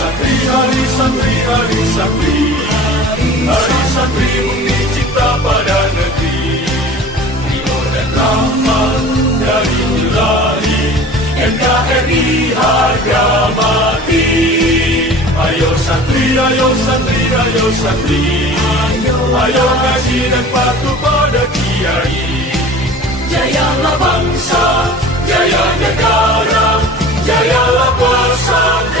santri, hari santri, hari santri, hari santri bukti cinta pada negeri. Ridho dan rahmat dari Ilahi, NKRI harga mati. Ayo santri, ayo santri, ayo santri, ayo ngaji dan patuh pada kiai. Jayalah bangsa, jaya negara, jayalah persatuan.